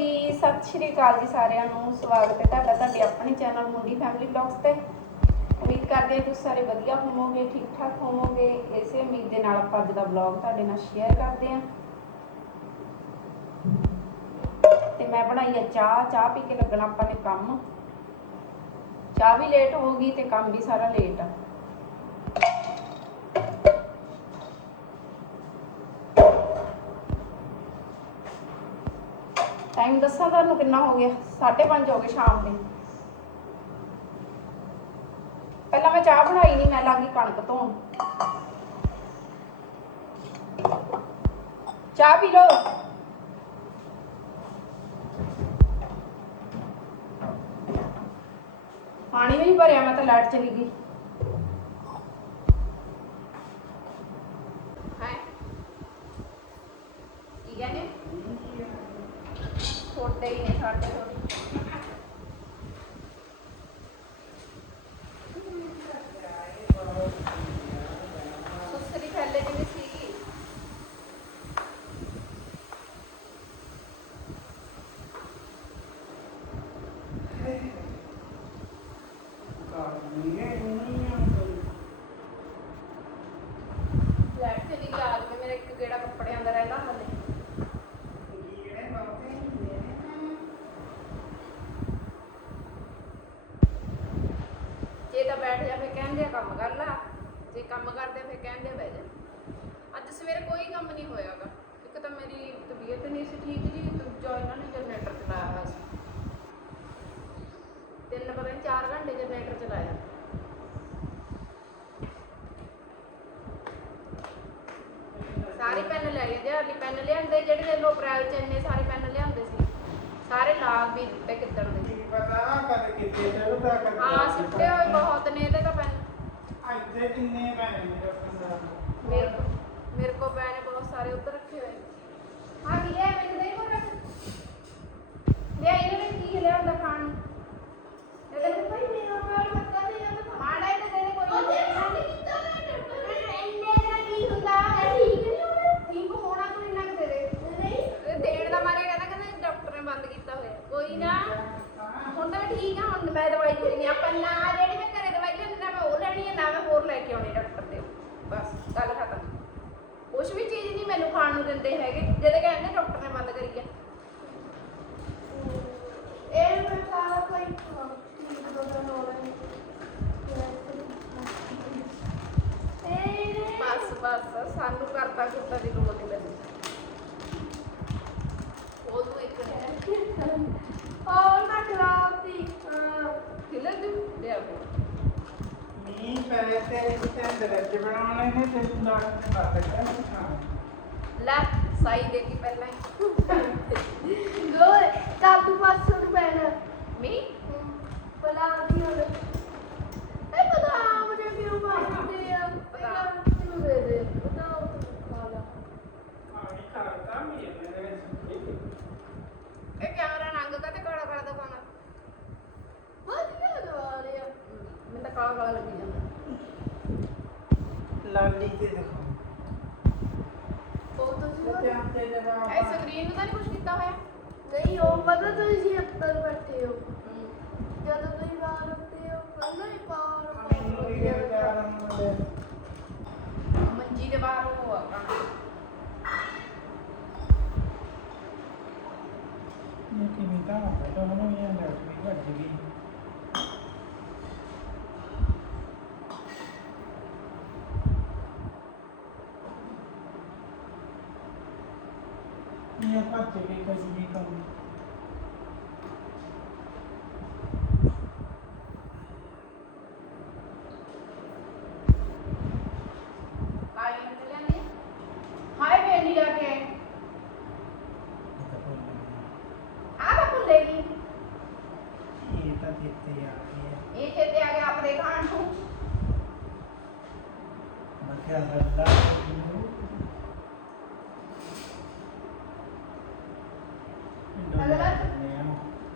ਜੀ, ਸਤਿ ਸ਼੍ਰੀ ਅਕਾਲ ਜੀ ਸਾਰਿਆਂ ਨੂੰ। ਸਵਾਗਤ ਹੈ ਤੁਹਾਡਾ ਤੁਹਾਡੇ ਆਪਣੇ ਚੈਨਲ ਮੁੰਡੀ ਫੈਮਿਲੀ ਬਲੌਗਸ ਤੇ। ਉਮੀਦ ਕਰਦੇ ਹਾਂ ਤੁਸੀਂ ਸਾਰੇ ਵਧੀਆ ਹੋਵੋਗੇ ਠੀਕ ਠਾਕ ਹੋਵੋਗੇ। ਇਸੇ ਉਮੀਦ ਦੇ ਨਾਲ ਆਪਾਂ ਅੱਜ ਦਾ ਬਲੌਗ ਤੁਹਾਡੇ ਨਾਲ ਸ਼ੇਅਰ ਕਰਦੇ ਹਾਂ। ਤੇ ਮੈਂ ਬਣਾਈ ਆ ਚਾਹ। ਚਾਹ ਪੀ ਕੇ ਲੱਗਣਾ ਆਪਾਂ ਨੇ ਕੰਮ। ਚਾਹ ਵੀ ਲੇਟ ਹੋ ਗਈ ਤੇ ਕੰਮ ਵੀ ਸਾਰਾ ਲੇਟ ਆ। ਟਾਈਮ ਦੱਸਾਂ ਤੁਹਾਨੂੰ ਕਿੰਨਾ ਹੋ ਗਿਆ? 5:30 ਹੋ ਗਏ ਸ਼ਾਮ ਦੇ। ਪਹਿਲਾਂ ਮੈਂ ਚਾਹ ਬਣਾਈ ਨਹੀਂ ਮੈਂ ਲੱਗੀ ਕਣਕ ਧੋਣ। ਚਾਹ ਪੀ ਲਓ। ਪਾਣੀ ਵੀ ਨਹੀਂ ਭਰਿਆ, ਮੈਂ ਤਾਂ ਲਾਈਟ ਚਲੀ ਗਈ ਹੈ ਕੀ ਕਹਿੰਦੇ ਛੋਟੇ ਹੀ ਨੇ ਸਾਡੇ ਤੋਂ ਸੁਸਰੀ ਫੈਲੇ ਜਿਵੇਂ ਸੀ ਲੈਟ ਚਲੀ ਗਈ ਆ ਕੇ ਮੇਰਾ ਇੱਕ ਗੇੜਾ ਕੱਪੜਿਆਂ ਦਾ ਰਹਿੰਦਾ ਹਲੇ ਜੇ ਤਾਂ ਬੈਠ ਜਾ, ਫਿਰ ਕਹਿੰਦੇ ਆ ਕੰਮ ਕਰ ਲਾ। ਜੇ ਕੰਮ ਕਰਦੇ, ਫਿਰ ਕਹਿੰਦੇ ਬਹਿ ਜਾ। ਅੱਜ ਸਵੇਰੇ ਕੋਈ ਕੰਮ ਨਹੀਂ ਹੋਇਆਗਾ। ਇੱਕ ਤਾਂ ਮੇਰੀ ਤਬੀਅਤ ਨਹੀਂ ਸੀ ਠੀਕ ਜੀ, ਦੂਜਾ ਇਹਨਾਂ ਨੇ ਜਨਰੇਟਰ ਚਲਾਇਆ ਹੋਇਆ ਸੀ। ਤਿੰਨ ਪਤਾ ਨਹੀਂ 4 ਘੰਟੇ ਜਨਰੇਟਰ ਚਲਾਇਆ। ਸਾਰੇ ਪੈਨ ਲੈ ਗਏ ਜੇ ਪੈਨ ਲਿਆਂਦੇ, ਜਿਹੜੇ ਦੇ ਲੋ ਅਪ੍ਰੈਲ ਚ ਇੰਨੇ ਸਾਰੇ ਪੈਨ ਲਿਆਂਦੇ ਸੀ। ਸਾਰੇ ਲਾ ਵੀ ਦਿੱਤੇ ਕਿੱਦਣ ਦੇ। ਹਾਂ ਸਿੱਟੇ ਹੋਏ ਬਹੁਤ ਨੇ ਇਹਦੇ ਤਾਂ ਪੈਨ ਮੇਰੇ ਕੋ ਮੇਰੇ ਕੋ ਪਏ ਨੇ ਬਹੁਤ ਸਾਰੇ ਉੱਧਰ ਰੱਖੇ ਹੋਏ ਹਾਂ ਕੀ ਹੈ ਮੈਨੂੰ ਨਹੀਂ ਕੋਈ ਰੱਖ ਲਿਆ ਇਹਨੇ ਨੇ ਕੀ ਲਿਆਉਂਦਾ ਖਾਣ ਨੂੰ ਇਹਦੇ ਨੂੰ ਭਾਈ ਮੇਰਾ ਪੈਰ ਲੱਗਾ ਤੇ ਜਾਂਦਾ ਮਾੜਾ ਇਹਨੇ ਦੇਣੇ ਕੋਈ ਨਹੀਂ ਠੀਕ ਹੋਣਾ ਤੂੰ ਇੰਨਾ ਕੁ ਦੇ ਦੇ ਇਹ ਦੇਣ ਦਾ ਮਾਰੇ ਕਹਿੰਦਾ ਕਹਿੰਦਾ ਡਾਕਟਰ ਨੇ ਬੰਦ ਕੀਤਾ ਹੋਇਆ ਕੋਈ ਨਾ ਹੁਣ ਤਾਂ ਮੈਂ ਠੀਕ ਆ ਹੁਣ ਮੈਂ ਦਵਾਈ ਦੂਈ ਨਹੀਂ ਆਪਾਂ ਨਾ ਜਿਹੜੀ ਮੈਂ ਘਰੇ ਦਵਾਈ ਲੈਣੀ ਨਾ ਮੈਂ ਉਹ ਲੈਣੀ ਹੈ ਨਾ ਮੈਂ ਹੋਰ ਲੈ ਕੇ ਆਉਣੀ ਡਾਕਟਰ ਦੇ ਬਸ ਗੱਲ ਖਤਮ ਕੁਛ ਵੀ ਚੀਜ਼ ਨਹੀਂ ਮੈਨੂੰ ਖਾਣ ਨੂੰ ਦਿੰਦੇ ਹੈਗੇ ਜਿਹਦੇ ਕਹਿੰਦੇ ਡਾਕਟਰ ਨੇ ਬੰਦ ਕਰੀ ਆ। ਇਹ ਮੈਂ ਸਾਰਾ ਕੋਈ ਠੀਕ ਹੋ ਰਿਹਾ ਹੈ ਬਸ ਬਸ ਸਾਨੂੰ ਕਰਤਾ ਕੁੱਤਾ ਦੀ ਲੋੜ ਨਹੀਂ ਮੈਨੂੰ ਉਹਨੂੰ ਇੱਕ ਔਰ ਮੈਂ ਖਰਾਬ ਸੀ। ਖਿਲਰ ਦੂ ਲਿਆ ਬੋ ਲੈ ਸਾਈ ਦੇ ਕੇ ਪਹਿਲਾਂ ਹੀ ਗੋ ਚਾਤੂ ਪਾਸੋਂ ਰੁਪਏ ਨਾ ਮੀ ਬਲਾ ਦੀ ਹੋ ਇਹ ਪਤਾ ਮੁਝੇ ਕਿਉਂ ਮਾਰਦੇ ਆ ਪਹਿਲਾਂ ਕਿਉਂ ਦੇ ਦੇ ਬਤਾਓ ਤੂੰ ਖਾਲਾ ਇਹ ਕੈਮਰਾ ਰੰਗ ਕਾ ਤੇ ਕਾਲਾ ਕਾਲਾ ਦਿਖਾਉਣਾ ਵਧੀਆ ਦਵਾ ਲਿਆ ਮੈਨੂੰ ਤਾਂ ਕਾਲਾ ਕਾਲਾ ਲੱਗੀ ਜਾਂਦਾ ਉਹ ਤੁਸੀਂ ਐ ਸਕਰੀਨ ਨੂੰ ਤਾਂ ਨਹੀਂ ਕੁਝ ਕੀਤਾ ਹੋਇਆ ਨਹੀਂ ਉਹ ਪਤਾ ਤੁਸੀਂ ਬੈਠੇ ਹੋ। ਜਦੋਂ ਤੁਸੀਂ ਬਾਹਰ ਹੁੰਦੇ ਹੋ ਪਹਿਲਾਂ ਹੀ ਬਾਹਰ ਮੰਜੀ ਦੇ ਬਾਹਰ ਉਹ ਆ ਕਾਣਾ ਕਾਈ ਨੇ ਤੇ ਲਿਆਂਦੀ ਹਾਏ ਬੇਲੀ ਲਾ ਕੇ ਆ ਤਾਂ ਭੁੱਲੇਗੀ ਇਹ ਚੇਤੇ ਆ। ਗਿਆ ਆਪਣੇ ਖਾਣ ਨੂੰ।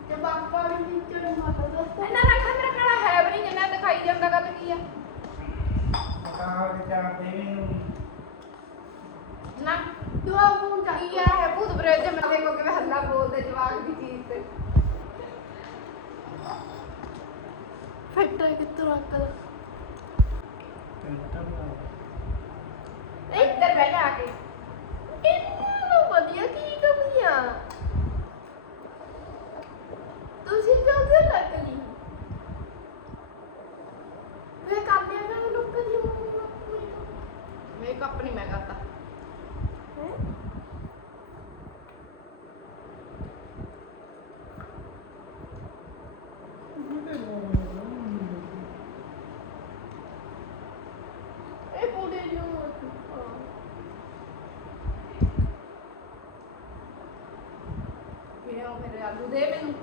ਤੇ। ਪਾਪਾ ਵੀ ਨੀਚੇ ਮਾਤਾ ਦੱਸਦਾ ਇਹਨਾਂ ਰੱਖਾ ਮੇਰਾ ਕਾਲਾ ਹੈ ਵੀ ਨਹੀਂ ਜਿੰਨਾ ਦਿਖਾਈ ਜਾਂਦਾ ਗੱਲ ਕੀ ਆ। ਨਾ ਦੁਆ ਫੋਨ ਕਰ ਕੀ ਆ? ਹੈ ਭੂਤ ਪ੍ਰੇਤ ਦੇ ਮੈਂ ਦੇਖੋ ਕਿਵੇਂ ਹੱਲਾ ਬੋਲਦੇ ਜਵਾਕ ਦੀ ਕਿੱਥੋਂ ਰੱਖਦਾ ਇੱਧਰ ਬਹਿ ਜਾ ਆ ਕੇ ਕਿੰਨਾ ਵਧੀਆ ਕੀ ਕਮੀਆਂ ਤੁਸੀਂ ਜਾਂਦੇ ਲੱਗ ਲਈ ਮੈਂ ਕਾਮਿਆਂ ਨਾਲ ਲੋਕ ਦੀ ਮੰਮੀ ਮੇਕਅਪ ਨਹੀਂ ਮੈਂ ਕਰਦਾ ਇਹ ਬੋੜੇ ਜੋ ਮੇਰੇ ਉਹ ਫਿਰ ਆਲੂ ਦੇ ਮੈਨੂੰ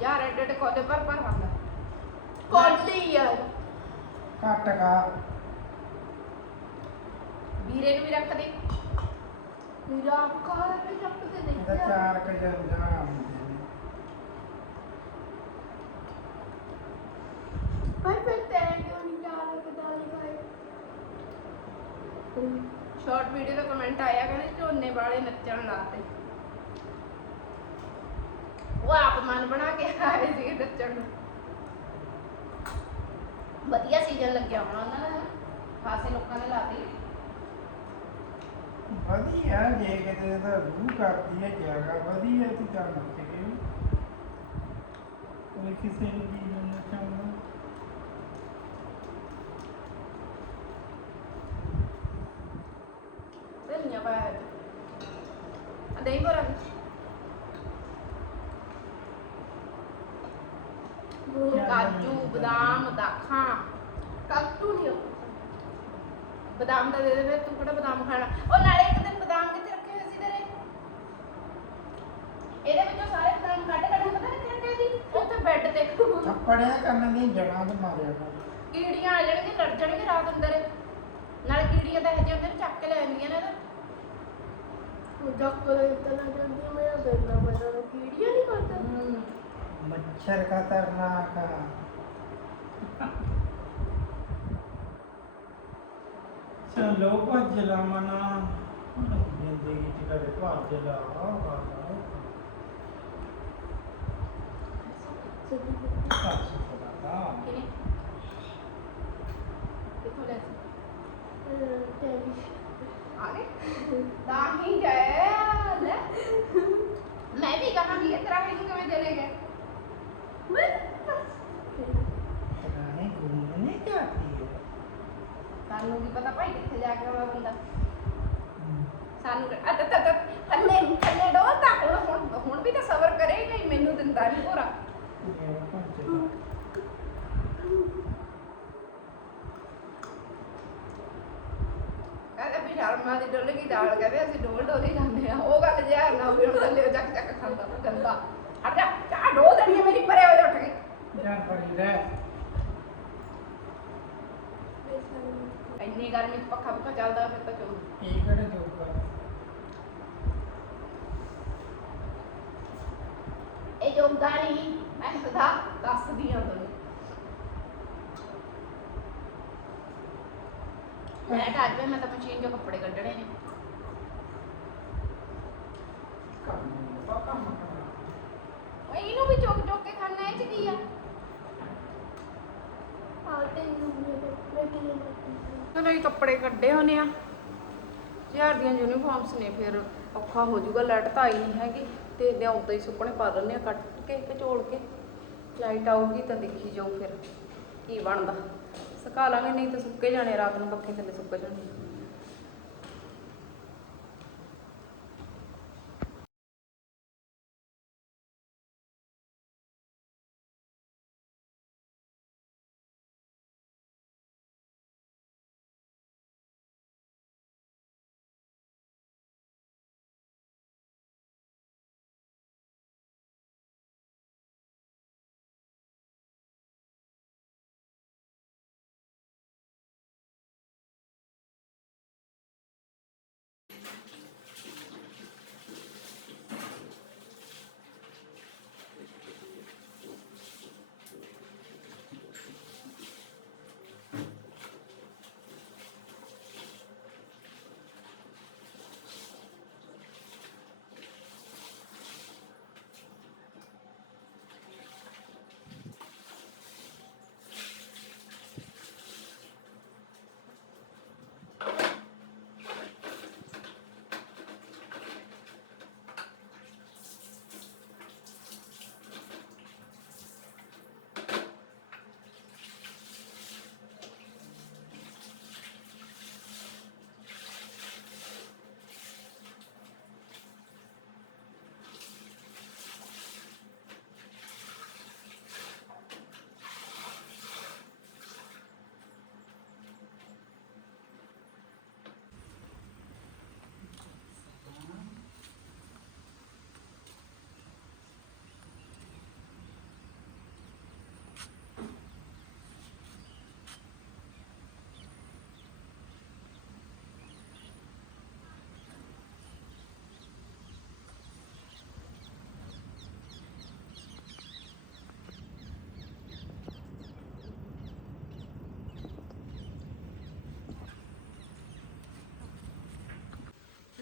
ਯਾਰ ਐਡੇ ਐਡੇ ਕੋਲੇ ਪਰ ਪਰ ਖਾਂਦਾ ਕੋਲੀ ਯਾਰ ਘੱਟ ਗਾ ਵੀਰੇ ਨੂੰ ਵੀ ਰੱਖ ਦੇ ਮੇਰਾ ਕਾਰ ਵਿੱਚ ਚੱਪ ਕੇ ਇਹਦਾ ਦੇਖਿਆ ਚਾਰ ਕ ਜੰਦਾ ਭਾਈ ਫਿਰ ਤੈਂ ਕਿਉਂ ਨਹੀਂ ਚਾਰ ਕਦਾਲੀ ਭਾਈ ਸ਼ਾਰਟ ਵੀਡੀਓ ਦਾ ਕਮੈਂਟ ਆਇਆ ਕਹਿੰਦੇ ਝੋਨੇ ਵਾਲੇ ਨੱਚਣ ਲਾਤੇ। ਉਹ ਆਪ ਮਨ ਬਣਾ ਕੇ ਆਏ ਸੀ ਨੱਚਣ ਨੂੰ। ਵਧੀਆ ਸੀਜ਼ਨ ਲੱਗਿਆ ਹੋਣਾ ਉਹਨਾਂ ਦਾ। ਖਾਸੇ ਲੋਕਾਂ ਨੇ ਲਾਤੀ। ਵਧੀਆ ਜੇ ਕਿਤੇ ਤਾਂ ਰੂਹ ਕਰਦੀ ਹੈ ਜਗਾ ਵਧੀਆ ਤੂੰ ਚੱਲ ਨੱਚ ਕੇ ਕੋਈ ਕਿਸੇ ਨੂੰ ਕੀ ਨਹੀਂ ਚਾਹੁੰਦਾ? ਕਾਜੂ ਬਦਾਮ ਦਾਖਾਂ। ਕੱਟੂ ਨਹੀਂ ਬਦਾਮ ਦਾ ਦੇ ਦੇ ਫਿਰ ਤੂੰ ਕਿਹੜਾ ਬਦਾਮ ਖਾਣਾ? ਉਹ ਨਾਲੇ ਇੱਕ ਦਿਨ ਬਦਾਮ ਕਿੱਥੇ ਰੱਖੇ ਹੋਏ ਸੀ ਤੇਰੇ ਇਹਦੇ ਵਿੱਚੋਂ ਸਾਰੇ ਬਦਾਮ ਕੱਢ ਕੱਢ ਪਤਾ ਕਿੱਥੇ ਰੱਖੇ ਸੀ ਉੱਥੇ ਬੈੱਡ ਤੇ। ਥੱਪੜਿਆ ਕਰਨ ਦੀ ਜੜਾਂ ਤੇ ਮਾਰਿਆ ਕਰ। ਕੀੜੀਆਂ ਆ ਜਾਣਗੀਆਂ ਲੜ ਜਾਣਗੇ ਰਾਤ ਅੰਦਰ। ਨਾਲ ਕੀੜੀਆਂ ਤਾਂ ਹੁੰਦੇ ਨੇ ਚੱਕ ਕੇ ਲੈ ਜਾਂਦੀਆਂ ਨੇ ਨਾ ਜੱਕ ਕੋਲ ਇਤਨਾ ਜਾਂਦੀ ਹੈ, ਮੇਰਾ ਦਿਲ ਨਾ ਮੇਰਾ ਕੀੜੀਆਂ ਨਹੀਂ ਕਰਦਾ ਮੱਛਰ ਖਤਰਨਾਕ ਆ ਚਲੋ ਭੱਜ ਲਾ ਮਨਾ। ਜ਼ਿੰਦਗੀ ਚ ਕਦੇ ਭੱਜ ਲਾ। ਸਦੀ ਭੱਜ ਸਕਦਾ ਕਿਨੇ ਕਿੱਥੋਂ ਲੈ ਸੀ ਟੈਨਿਸ ਆ ਗਏ ਤਾਂ ਹੀ ਗਏ ਲੈ ਮੈਂ ਵੀ ਕਹਾਂਗੀ ਇਹ ਤਰ੍ਹਾਂ ਮੈਨੂੰ ਕਿਵੇਂ ਚਲੇ ਗਏ ਮੈਂ ਰਾਣੀ ਘੁੰਮਣੇ ਜਾਤੀ ਹੈ ਸਾਨੂੰ ਕੀ ਪਤਾ ਭਾਈ ਕਿੱਥੇ ਜਾ ਕੇ ਆਉਣਾ ਬੰਦਾ ਸਾਨੂੰ ਅੱਤ ਅੱਤ ਅੱਤ ਥੱਲੇ ਥੱਲੇ ਡੋਲ ਹੁਣ ਹੁਣ ਹੁਣ ਵੀ ਤਾਂ ਸਬਰ ਕਰੇਗਾ ਹੀ ਮੈਨੂੰ ਦਿੰਦਾ ਨਹੀਂ ਪੂਰਾ ਕਹਿੰਦਾ ਵੀ ਸ਼ਰਮਾ ਦੀ ਡੋਲ ਕੀ ਦਾਲ ਕਹਿੰਦੇ ਅਸੀਂ ਡੋਲ ਡੋਲ ਜਾਂਦੇ ਆ ਉਹ ਗੱਲ ਜ਼ਹਿਰ ਨਾ ਵੀ ਹੁਣ ਥੱਲੇ ਚੱਕ ਚੱਕ ਖਾਂਦਾ ਵਾ ਗੰਦਾ। ਹਟ ਜਾ ਚਾਹ ਡੋਲ ਦੇਣੀ ਮੇਰੀ ਪਰੇ ਹੋ ਜਾ ਉੱਠ ਕੇ। ਜਾਂ ਪੜੀ ਰਹਿ ਇੰਨੀ ਗਰਮੀ ਚ ਪੱਖਾ ਪੱਖਾ ਚੱਲਦਾ ਫਿਰ ਤਾਂ ਚਲੋ ਇਹ ਕਿਹੜੇ ਜੋਗਾ ਇਹ ਜੋਗਾ ਨਹੀਂ ਮੈਂ ਸਦਾ ਦੱਸਦੀ ਆ ਤੁਹਾਨੂੰ ਮੈਂ ਤਾਂ ਅੱਜ ਵੀ ਮੈਂ ਤਾਂ ਮਸ਼ੀਨ 'ਚੋਂ ਕੱਪੜੇ ਕੱਢਣੇ ਨੇ। ਓਏ ਇਹਨੂੰ ਵੀ ਚੁੱਕ ਚੁੱਕ ਕੇ ਖਾਣਾ ਇਹ ਚ ਕੀ ਆ? ਆ ਚਲੋ ਇਹ ਕੱਪੜੇ ਕੱਢੇ ਹੋਣੇ ਆ। ਚਾਰ ਦੀਆਂ ਯੂਨੀਫਾਰਮਸ ਨੇ ਫਿਰ ਔਖਾ ਹੋ ਜਾਊਗਾ ਲਾਈਟ ਤਾਂ ਆਈ ਨਹੀਂ ਹੈਗੀ। ਤੇ ਇਹਦੇ ਉਦਾਂ ਹੀ ਸੁੱਕਣੇ ਪਾ ਦਿੰਦੇ ਆ ਕੱਟ ਕੇ ਤੇ ਝੋਲ ਕੇ। ਲਾਈਟ ਆਊਗੀ ਤਾਂ ਦੇਖੀ ਜਾਊ ਫਿਰ ਕੀ ਬਣਦਾ। ਸੁਕਾ ਲਾਂਗੇ ਨਹੀਂ ਤਾਂ ਸੁੱਕੇ ਜਾਣੇ ਰਾਤ ਨੂੰ ਪੱਖੇ ਥੱਲੇ ਸੁੱਕ ਜਾਣੇ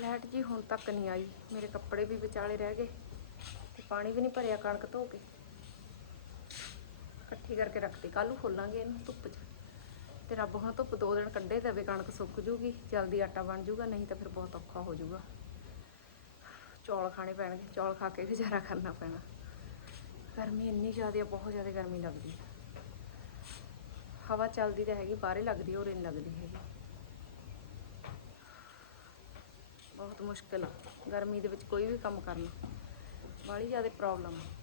ਲਾਈਟ ਜੀ, ਹੁਣ ਤੱਕ ਨਹੀਂ ਆਈ। ਮੇਰੇ ਕੱਪੜੇ ਵੀ ਵਿਚਾਲੇ ਰਹਿ ਗਏ ਤੇ ਪਾਣੀ ਵੀ ਨਹੀਂ ਭਰਿਆ ਕਣਕ ਧੋ ਕੇ। ਇਕੱਠੀ ਕਰਕੇ ਰੱਖਤੀ ਕੱਲ੍ਹ ਨੂੰ ਖੋਲਾਂਗੇ ਇਹਨੂੰ ਧੁੱਪ 'ਚ। ਤੇ ਰੱਬ ਹੁਣ ਧੁੱਪ ਦੋ ਦਿਨ ਕੱਢੇ ਦੇਵੇ, ਕਣਕ ਸੁੱਕ ਜੂਗੀ, ਜਲਦੀ ਆਟਾ ਬਣ ਜੂਗਾ, ਨਹੀਂ ਤਾਂ ਫਿਰ ਬਹੁਤ ਔਖਾ ਹੋ ਜੂਗਾ। ਚੌਲ ਖਾਣੇ ਪੈਣਗੇ, ਚੌਲ ਖਾ ਕੇ ਗੁਜ਼ਾਰਾ ਕਰਨਾ ਪੈਣਾ। ਗਰਮੀ ਇੰਨੀ ਜ਼ਿਆਦਾ ਬਹੁਤ ਜ਼ਿਆਦਾ ਗਰਮੀ ਲੱਗਦੀ ਆ। ਹਵਾ ਚੱਲਦੀ ਤਾਂ ਹੈਗੀ, ਬਾਹਰੇ ਲੱਗਦੀ ਹੋਰ ਨਹੀਂ ਲੱਗਦੀ ਹੈਗੀ। ਬਹੁਤ ਮੁਸ਼ਕਿਲ ਆ। ਗਰਮੀ ਦੇ ਵਿੱਚ ਕੋਈ ਵੀ ਕੰਮ ਕਰਨਾ। ਬਾਹਲੀ ਜ਼ਿਆਦਾ ਪ੍ਰੋਬਲਮ ਆ।